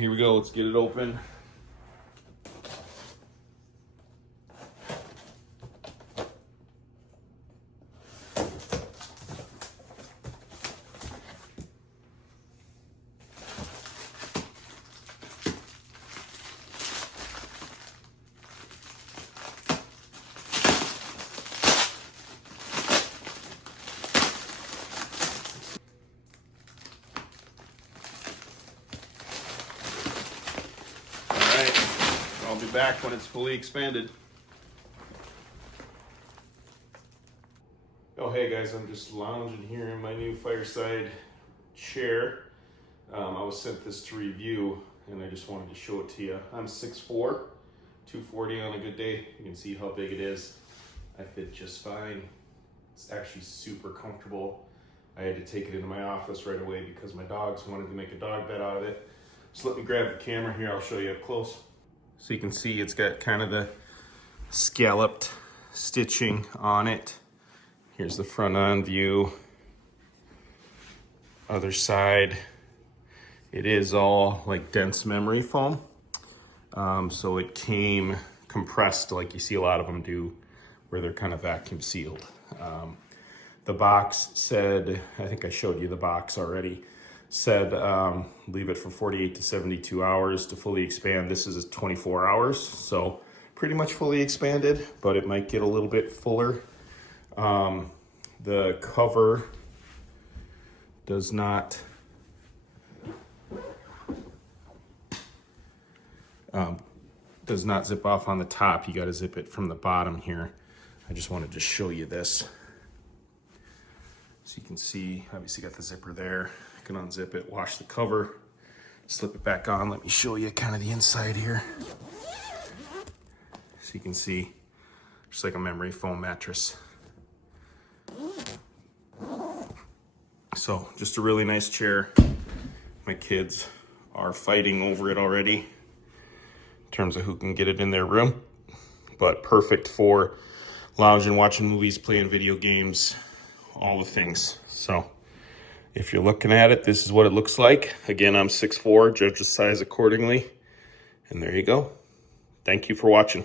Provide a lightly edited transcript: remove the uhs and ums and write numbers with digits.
Here we go, let's get it open. I'll be back when it's fully expanded. Oh hey guys, I'm just lounging here in my new Fireside chair. I was sent this to review and I just wanted to show it to you. I'm 6'4", 240 on a good day. You can see how big it is. I fit just fine. It's actually super comfortable. I had to take it into my office right away because my dogs wanted to make a dog bed out of it. So let me grab the camera here, I'll show you up close. So you can see it's got kind of the scalloped stitching on it. Here's the front on view. Other side, it is all like dense memory foam. So it came compressed like you see a lot of them do where they're kind of vacuum sealed. The box said, I think I showed you the box already, said leave it for 48 to 72 hours to fully expand. This is 24 hours, so pretty much fully expanded, but it might get a little bit fuller. The cover does not zip off on the top. You got to zip it from the bottom here. I just wanted to show you this. So you can see, obviously got the zipper there. You can unzip it, wash the cover, slip it back on. Let me show you kind of the inside here. So you can see, just like a memory foam mattress. So just a really nice chair. My kids are fighting over it already in terms of who can get it in their room, but perfect for lounging, watching movies, playing video games, all the things. So if you're looking at it, this is what it looks like. Again, I'm 6'4", judge the size accordingly. And there you go. Thank you for watching.